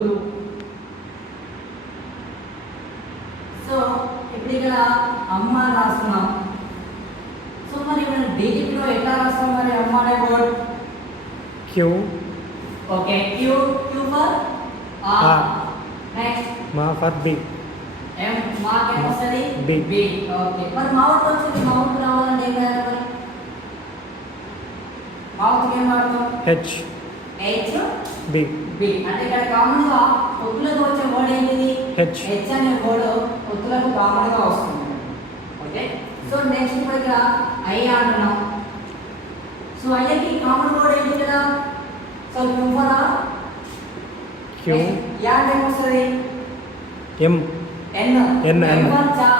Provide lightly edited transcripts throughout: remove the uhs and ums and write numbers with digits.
So ఇప్పుడు ఇక్కడ అమ్మ రాస్తున్నాం. సో మరి మనం డిజిట్లో ఎట్లా రాస్తాం మరి అమ్మ అనే word? Q. Okay, Q. Q for ఆ. నెక్స్ట్ మా ఫర్ బిగ్. ఎం మాకి ఏం వస్తుంది? బిగ్. బిగ్. ఓకే, మరి మౌత్ వచ్చింది. మౌత్ రావాలంటే ఏం చేయాలి మరి? మౌత్ ఏం వాడతాం? హెచ్. H big. బిగ్. అంటే ఇక్కడ కామన్ గా ఒత్తులకు వచ్చే వర్డ్ ఏంటిది? హెచ్. హెచ్ అనే వర్డ్ ఒత్తులకు కామన్ గా వస్తుంది. ఓకే, సో నెక్స్ట్ ఇక్కడ ఐ అంటున్నాం. సో ఐకి కామన్ వర్డ్ ఏంటి కదా? So కుంఫరా queue. యా ఏం వస్తుంది? ఎం. ఎన్. ఎన్. ఎన్ ఫర్ చా.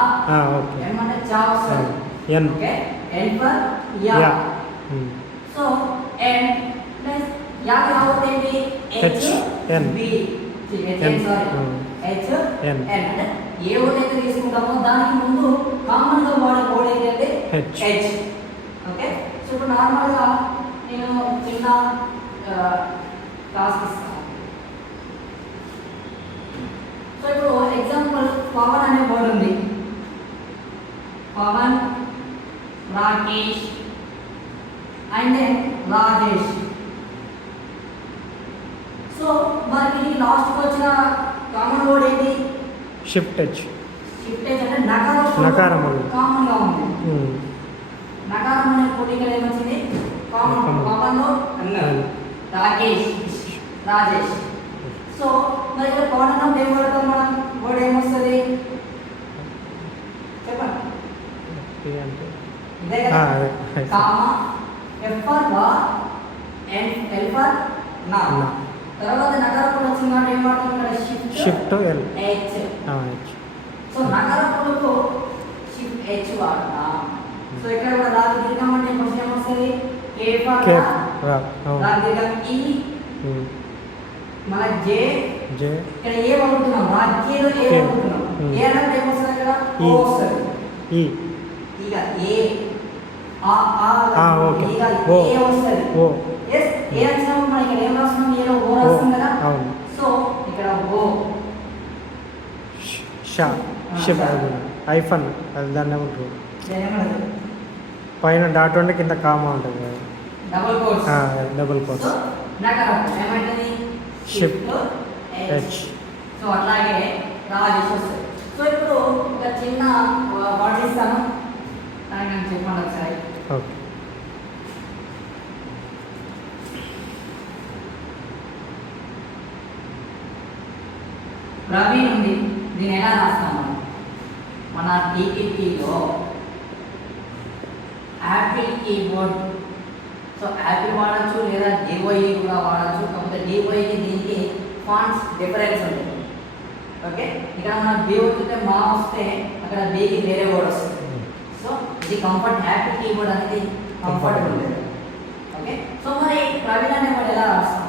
ఓకే. ఎం అంటే చా వస్తుంది. ఎన్. ఓకే, ఎన్ ఫర్ యా. సో ఎన్ ప్లస్ యా కి అవుట్ ఏంటి? H. N. B. H sorry. H N. N అంటే ఏ వర్డ్ అయితే తీసుకుంటామో దానికి ముందు కామన్ గా వాడే వర్డ్ ఏంటంటే హెచ్. హెచ్. ఓకే, సో ఇప్పుడు నార్మల్ గా నేను చిన్న టాస్క్ ఇస్తాను. సో ఇప్పుడు ఎగ్జాంపుల్ పవన్ అనే వర్డ్ ఉంది. Pavan, Rakesh and then Rajesh. So మరి దీనికి లాస్ట్ వచ్చిన కామన్ వర్డ్ ఏంటి? Shift H. షిఫ్ట్ హెచ్ అంటే నకారం. నకారం. కామన్ గా ఉంది. నకారం అనే పోటీగా ఏమొచ్చింది? కామన్. పవన్ లో రాకేష్, రాజేష్. సో మరి ఇక్కడ పవన్ అన్నప్పుడు ఏం వాడతాం మనం? వర్డ్ ఏమొస్తుంది చెప్పండి? ఇదే కదా, కామా, ఎఫ్ ఫర్ వా అండ్ ఎల్ ఫర్ నా. తర్వాత నకారం వచ్చిన మాట ఏం వాడతాం ఇక్కడ? Shift L. హెచ్. సో నకారములకు షిఫ్ట్ హెచ్ వాడతాం. సో ఇక్కడ కూడా రాజు దీర్ఘం అంటే ఫస్ట్ ఏమొస్తుంది? కే ఫర్ రా. రాజు దీర్ఘం ఈ. మన జే. ఇక్కడ ఏ వాడుతున్నాం? రాజ్యలో ఏ వాడుతున్నాం? ఏ అంటే ఏమొస్తుంది ఇక్కడ? ఓ వస్తుంది. ఈ. ఇక ఏ ఆ ఓకే. ఇక ఓ. ఏ వస్తుంది. ఓ. yes ఏ రాసినాము మనం ఇక్కడ ఏం రాస్తున్నాం? ఏలో ఓ రాస్తున్నాం కదా. అవును. సో ఇక్కడ ఓ. షా. షిఫ్ట్ ఐఫన్ అది దాన్ని ఏమంటారు? ఏమన్నది? పైన డాట్ ఉంటే కింద కామా ఉంటుంది కదా. Double quotes. Double quotes. So నకారం ఏమంటది? Shift H. సో అట్లాగే రాజేష్ వస్తుంది. సో ఇప్పుడు ఒక చిన్న వర్డ్ ఇస్తాను, దానికి నేను చెప్పండి ఒకసారి. ఓకే. ప్రవీణ్ ఉంది. దీన్ని ఎలా రాస్తాము? మన టీపీలో యాపిల్ కీబోర్డ్. సో యాపిల్ వాడచ్చు లేదా డివైఈ కూడా వాడచ్చు. కాకపోతే డివైఈకి దీనికి ఫాంట్స్ డిఫరెన్స్ ఉంటుంది. ఓకే, ఇక్కడ మన బి వస్తే మా వస్తే అక్కడ బికి వేరే వర్డ్ వస్తుంది. సో ఇది కంఫర్ట్. యాపిల్ కీబోర్డ్ అనేది కంఫర్టబుల్ ఉంటుంది. ఓకే, సో మరి ప్రవీణ్ అనే వర్డ్ ఎలా రాస్తాం?